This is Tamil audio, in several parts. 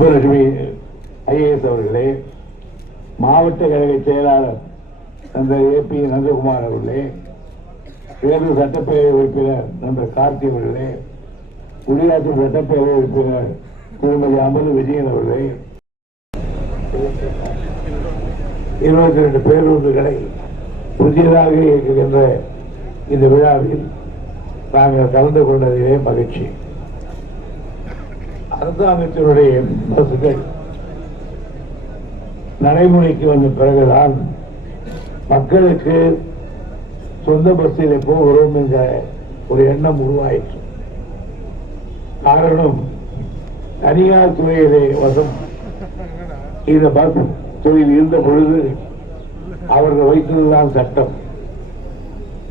சுப்பலட்சுமி ஐஏஎஸ் அவர்களே, மாவட்ட கழக செயலாளர் நண்பர் ஏபி நந்தகுமார் அவர்களே, வேலூர் சட்டப்பேரவை உறுப்பினர் நண்பர் கார்த்தி அவர்களே, குடியாத்தூர் சட்டப்பேரவை உறுப்பினர் திருமதி அமது விஜயன் அவர்களே, 22 பேருந்துகளை புதியதாக இயக்குகின்ற இந்த விழாவில் நாங்கள் கலந்து கொண்டதிலே மகிழ்ச்சி. அரசாங்கத்தினுடைய பஸ்கள் நடைமுறைக்கு வந்த பிறகுதான் மக்களுக்கு சொந்த பஸ்ஸில் போகிறோம் என்ற ஒரு எண்ணம் உருவாயிற்று. காரணம், தனியார் துறையிலே வசம் இந்த பஸ் தொழில் இருந்த பொழுது அவர்கள் வைத்ததுதான் சட்டம்.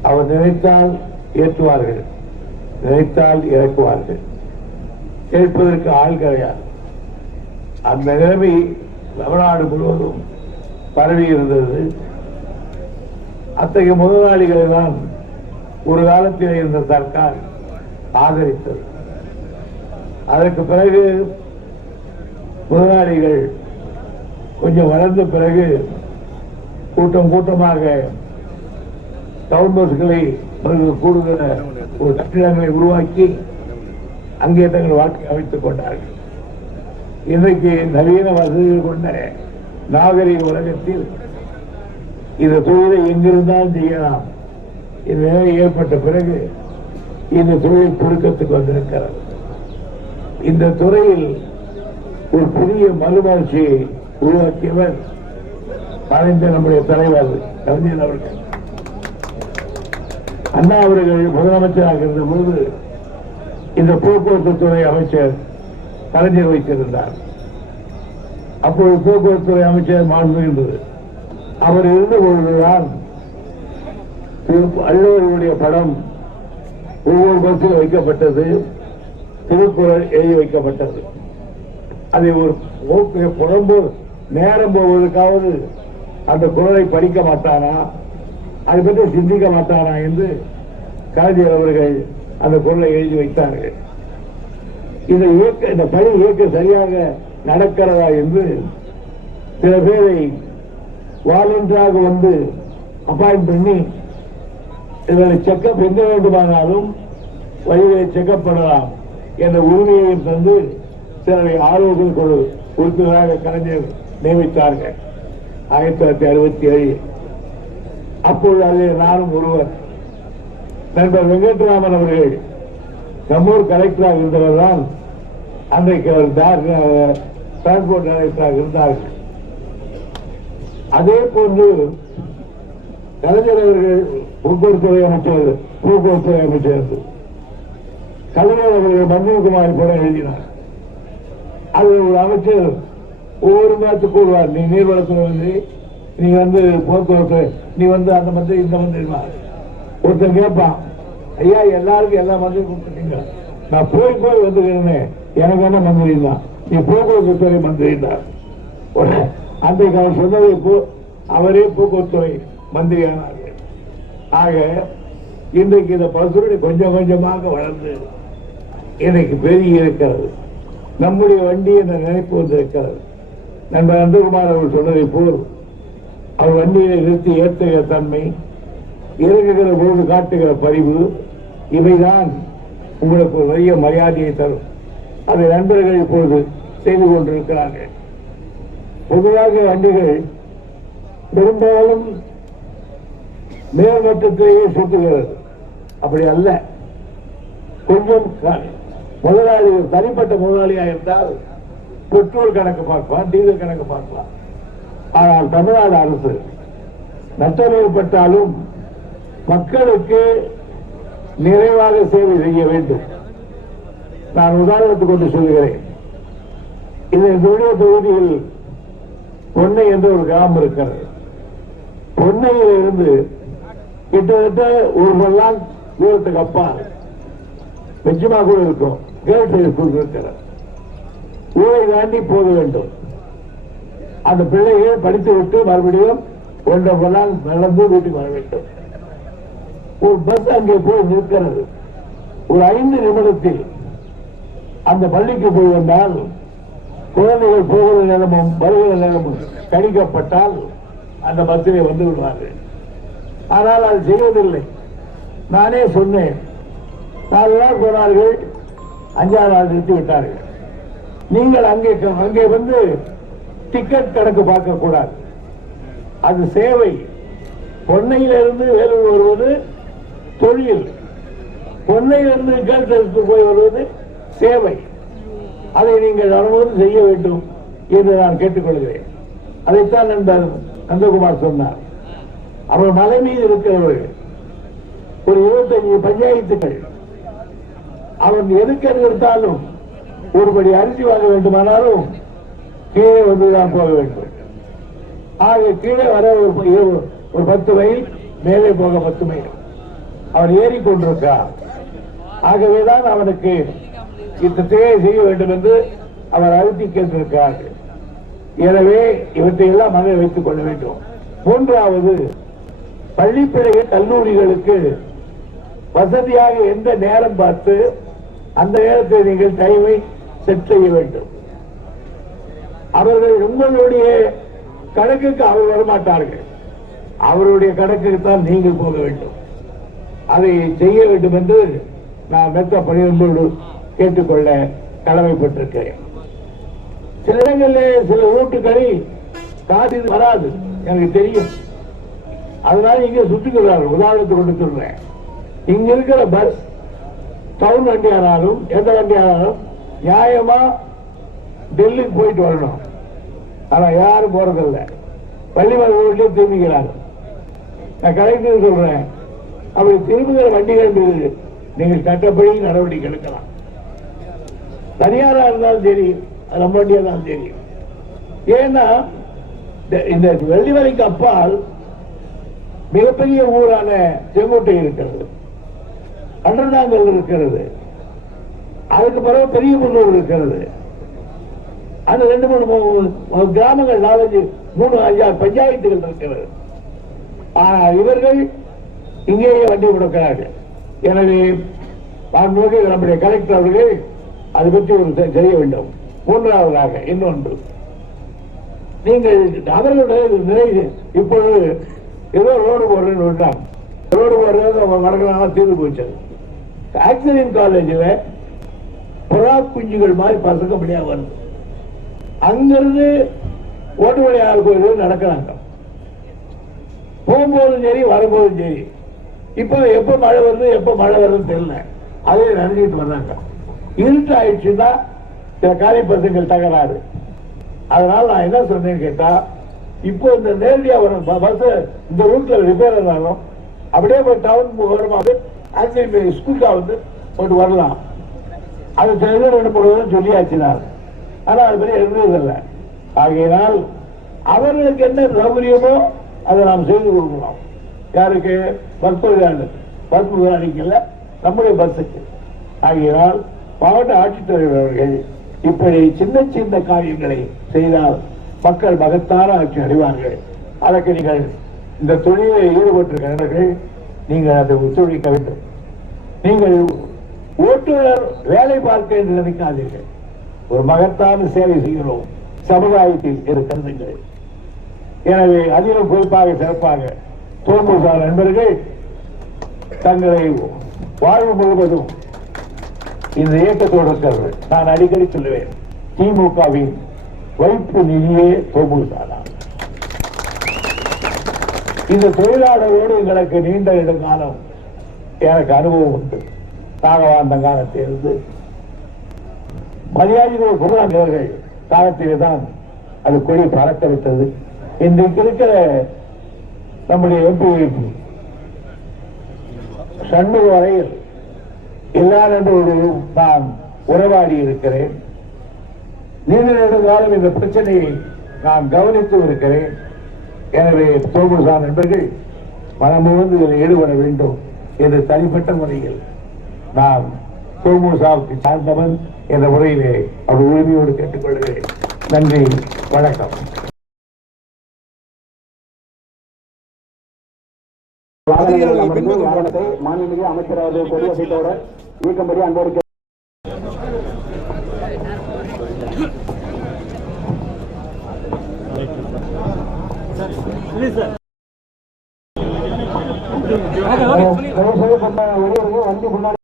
அவர் நினைத்தால் ஏற்றுவார்கள், நினைத்தால் இறக்குவார்கள், கேட்பதற்கு ஆள் கிடையாது. அந்த நிலைமை தமிழ்நாடு முழுவதும் பரவி இருந்தது. அத்தகைய முதலாளிகளை தான் ஒரு காலத்தில் இருந்த சர்க்கார் ஆதரித்தது. அதற்கு பிறகு முதலாளிகள் கொஞ்சம் வளர்ந்த பிறகு கூட்டம் கூட்டமாக டவுன் பஸ்களை கூடுதல ஒரு கட்டிடங்களை உருவாக்கி அங்கே தங்கள் வாழ்க்கை அமைத்துக் கொண்டார்கள். இன்றைக்கு நவீன வசதிகள் கொண்ட நாகரிக உலகத்தில் இந்த தொழிலை எங்கிருந்தாலும் செய்யலாம் இந்த நிலை ஏற்பட்ட பிறகு இந்த தொழில் பெருக்கத்துக்கு வந்திருக்கிறது. இந்த துறையில் ஒரு புதிய மறுமலர்ச்சியை உருவாக்கியவர் மறைந்த நம்முடைய தலைவர் கலைஞர் அவர்கள். அண்ணா அவர்கள் முதலமைச்சராக இருந்த போது இந்த போக்குவரத்து துறை அமைச்சர் கலைஞர் வைத்திருந்தார். அப்போது போக்குவரத்து துறை அமைச்சர் மாண்புகின்றது. அவர் இருந்த பொழுதுதான் அள்ளவர்களுடைய படம் ஒவ்வொரு பஸ்ஸில் வைக்கப்பட்டது, திருக்குறள் எழுதி வைக்கப்பட்டது. அதை ஒரு புறம்போது நேரம் போவதற்காவது அந்த குரலை படிக்க மாட்டானா, அதை பற்றி சிந்திக்க மாட்டானா என்று கலைஞர் அவர்கள் அந்த குரலை எழுதி வைத்தார்கள். இந்த பணி இயக்க சரியாக நடக்கிறதா என்று சில பேரை வாலண்டராக வந்து அப்பாயிண்ட் பண்ணி இதனை செக்கப் எங்க வேண்டுமானாலும் வழிகளை செக்கப் பண்ணலாம் என்ற உரிமையையும் தந்து சிலரை ஆலோசனை குழு உறுப்பினராக கலைஞர் நியமித்தார்கள் 1967. அப்போது அதில் நானும் ஒருவர். நண்பர் வெங்கட்ராமன் அவர்கள் நம்மூர் கலெக்டராக இருந்தவர் தான் அன்றைக்கு அவர் டிரான்ஸ்போர்ட் டைரக்டராக இருந்தார்கள். அதே போன்று கலைஞர் அவர்கள் போக்குவரத்துறை அமைச்சர் கலைஞர் அவர்கள் மன்மோகன்குமார் போல எழுதினார். அது ஒரு அமைச்சர் ஒவ்வொரு மாதத்துக்கு கூடுவார், நீ நீர்வளத்துறை வந்து நீ வந்து போக்குவரத்து நீ வந்து அந்த மந்திரி இந்த மந்திரி. ஒருத்தன் கேட்பான், ஐயா எல்லாருக்கும் எல்லா மந்திரி கொடுத்துட்டீங்க, நான் போய் போய் வந்துக்கிறேன்னு எனக்கு என்ன மந்திரி தான், நீ போக்குவரத்து துறை மந்திரி தான். அன்றைக்கு அவர் சொன்னதை அவரே போக்குவரத்துறை மந்திரியானார்கள். ஆக இன்றைக்கு இந்த பசுரை கொஞ்சம் கொஞ்சமாக வளர்ந்து இன்றைக்கு பெருகி இருக்கிறது. நம்முடைய வண்டி என்ற நினைப்பு வந்திருக்கிறது. நண்பர் நந்தகுமார் அவர்கள் சொன்னதை போல் அவர் வண்டியை நிறுத்தி ஏற்றுகிற தன்மை, இறங்குகிற போது காட்டுகிற பரிவு, இவைதான் உங்களுக்கு ஒரு நிறைய மரியாதையை தரும். அதை நண்பர்கள் இப்போது செய்து கொண்டிருக்கிறார்கள். பொதுவாக வண்டிகள் பெரும்பாலும் மேல்மட்டத்திலேயே சுட்டுகிறது. அப்படி அல்ல. கொஞ்சம் முதலாளி தனிப்பட்ட முதலாளியாக இருந்தால் பெட்ரோல் கணக்கு பார்ப்பான், டீசல் கணக்கு பார்க்கலாம். ஆனால் தமிழ்நாடு அரசு நஷ்டம் ஏற்பட்டாலும் மக்களுக்கு நிறைவாக சேவை செய்ய வேண்டும். நான் உதாரணத்துக்கு கொண்டு சொல்கிறேன். இந்த தொகுதியில் பொன்னை என்ற ஒரு கிராமம் இருக்கிறது. பொன்னையில் இருந்து கிட்டத்தட்ட ஒரு மணி தூரத்துக்கு அப்பால் பெஞ்சமா கூட இருக்கும், கேர்ள்ஸ் ஸ்கூல் இருக்கிறது. ஊரை தாண்டி போக வேண்டும். அந்த பிள்ளைகள் படித்து விட்டு மறுபடியும் 1.5 மணி நேரம் நடந்து வீட்டுக்கு வர வேண்டும். ஒரு பஸ் அங்கே போய் நிற்கிறது. ஒரு 5 நிமிடத்தில் அந்த பள்ளிக்கு போய் வந்தால் குழந்தைகள் போகிற நேரமும் வருகிற நேரமும் கணிக்கப்பட்டால் அந்த பஸ்ஸிலே வந்து விடுவார்கள். ஆனால் அது செய்வதில்லை. நானே சொன்னேன், 4 நாள் போனார்கள், 5ஆம் நாள் நிறுத்தி விட்டார்கள். நீங்கள் அங்கே வந்து டிக்கெட் கணக்கு பார்க்க கூடாது. அது சேவை. பொன்னையிலிருந்து வேலூர் வருவது தொழில், பொன்னையிலிருந்து கேட்டு போய் வருவது சேவை. அதை நீங்கள் அனுமதி செய்ய வேண்டும் என்று நான் கேட்டுக்கொள்கிறேன். அதைத்தான் நண்பர் நந்தகுமார் சொன்னார். அவர் மலை மீது இருக்கிறவர்கள் ஒரு 25 பஞ்சாயத்துகள், அவன் எதுக்கு எடுத்தாலும் ஒருபடி அரிசி வாங்க வேண்டுமானாலும் கீழே வந்துதான் போக வேண்டும். ஆக கீழே வர ஒரு 10 மைல், மேலே போக 10 மைல் அவன் ஏறிக்கொண்டிருக்கிறார். ஆகவேதான் அவனுக்கு இந்த தேவை செய்ய வேண்டும் என்று அவர் அழுத்தி கேட்டிருக்கிறார்கள். எனவே இவற்றை எல்லாம் மனதில் வைத்துக் கொள்ள வேண்டும். 3வது, பள்ளிப்பிள்ளைகள் கல்லூரிகளுக்கு வசதியாக எந்த நேரம் பார்த்து அந்த நேரத்தில் நீங்கள் டைமை செட் செய்ய வேண்டும். அவர்கள் உங்களுடைய கணக்குக்கு அவர் வரமாட்டார்கள், அவருடைய கணக்குக்கு தான் நீங்கள் போக வேண்டும். அதை செய்ய வேண்டும் என்று நான் மெத்த பணியோடு கேட்டுக்கொள்ள கடமைப்பட்டிருக்கிறேன். சில இடங்களில் சில ஓட்டுகளில் காசு வராது, எனக்கு தெரியும். அதனால இங்க சுற்றுகிறார்கள். உதாரணத்துக்கு கொண்டு சொல்றேன், இங்க இருக்கிற பஸ் டவுன் வண்டி ஆனாலும் எந்த வண்டி ஆனாலும் நியாயமா டெல்லிக்கு போயிட்டு வரணும். ஆனா யாரும் போறதில்லை, பள்ளிமலை ரோட்லயே திரும்பிக்கிறாங்க. நான் கலெக்டர் சொல்றேன், அப்படி திரும்புகிற வண்டிகள் மீது நீங்கள் சட்டப்படி நடவடிக்கை எடுக்கலாம். தனியாரா இருந்தாலும் சரி, நம்ம வண்டியா இருந்தாலும் சரி. ஏன்னா இந்த வெள்ளிமலைக்கு அப்பால் மிகப்பெரிய ஊரான செங்கோட்டை இருக்கிறது, அண்டர்நாங்கல் இருக்கிறது, அதுக்கு பிறகு பெரிய புல்லூர் இருக்கிறது. அது 2-3 கிராமங்கள், 4-5 பஞ்சாயத்துகள் இருக்கிறது. ஆனால் இவர்கள் இங்கேயே வண்டி கொடுக்கிறார்கள். எனவே நம்முடைய கலெக்டர் அவர்கள் அதை பற்றி ஒரு செய்ய வேண்டும். 3வதாக இன்னொன்று, நீங்கள் அவர்களுடைய இப்பொழுது ஏதோ ரோடு போடுறேன்னு விட்டாங்க. ரோடு போடுறது மறக்கலாம் தீர்ந்து போச்சு. ஆக்சிடென்ட் காலேஜில் புறா குஞ்சுகள் மாதிரி பசங்க முடியாது வருது. அங்கிருந்து ஓட்டு விளையாடு கோயில் நடக்கிறாங்க. போகும்போதும் சரி, வரும்போதும் சரி. இப்ப எப்ப மழை வருது எப்ப மழை வருதுன்னு தெரியல, அதே நினைச்சிட்டு வர்றாங்க. இருட்டு ஆயிடுச்சுன்னா சில காலை பசங்கள் தகராறு. அதனால நான் என்ன சொன்னேன்னு கேட்டா, இப்போ இந்த நேரடியா வரும் பஸ் இந்த ரூட்ல ரிப்பேர் ஆனாலும் அப்படியே போய் டவுன் வரும்போது ஸ்கூலுக்கா வந்து போட்டு வரலாம். அது 2-3 சொல்லியாச்சுனார். ஆனா அது பெரிய எழுதுறதில்லை. ஆகையினால் அவர்களுக்கு என்ன சௌகரியமோ அதை நாம் செய்து கொடுக்கலாம். யாருக்கு? பஸ் முதலாளிக்கல்ல, நம்முடைய பஸ்ஸுக்கு. ஆகையினால் மாவட்ட ஆட்சித்தலைவர் அவர்கள் இப்படி சின்ன சின்ன காரியங்களை செய்தால் மக்கள் மகத்தான ஆட்சி அடைவார்கள். அதற்கு நீங்கள் இந்த தொழிலில் ஈடுபட்டிருக்கிறவர்கள் நீங்கள் அதை ஒத்துழைக்க வேண்டும். நீங்கள் ஓட்டுநர் வேலை பார்க்க என்று நினைக்காதீர்கள். ஒரு மகத்தான சேவை செய்கிறோம் சமுதாயத்தில் என்று கருதுங்கள். எனவே அதிலும் குறிப்பாக சிறப்பாக தோமுசா நண்பர்கள் தங்களை வாழ்வு முழுவதும் இந்த இயக்கத்தோடு இருக்கிறார்கள். நான் அடிக்கடி சொல்லுவேன், திமுகவின் வைப்பு நிதியே தோமுசா தான். இந்த தொழிலாளரோடு எங்களுக்கு நீண்ட நெடுங்காலம் எனக்கு அனுபவம் உண்டு. நாகவாந்த காலத்திலிருந்து மரியாதை குருநாதர்கள் காலத்திலே தான் அது கொடி பறக்க வைத்தது. இன்றைக்கு இருக்கிற நம்முடைய எம்பி சண்முக வரையில் எல்லாரோடு நான் உறவாடி இருக்கிறேன். நீண்ட நெடுங்காலம் இந்த பிரச்சனையை நான் கவனித்து இருக்கிறேன். எனவே தோமுசா நண்பர்கள் மனமுவந்து இதில் ஈடுபட வேண்டும் என்று தனிப்பட்ட முறையில் நான் தோமுசாவுக்கு சார்ந்தவன் என்ற முறையிலே அவர் உரிமையோடு கேட்டுக்கொள்கிறேன். நன்றி, வணக்கம். மாண்புமிகு அமைச்சர் அவர்கள் கொடியசைத்தோடு இயக்கும்படி அன்போடு வண்டி முன்னாடி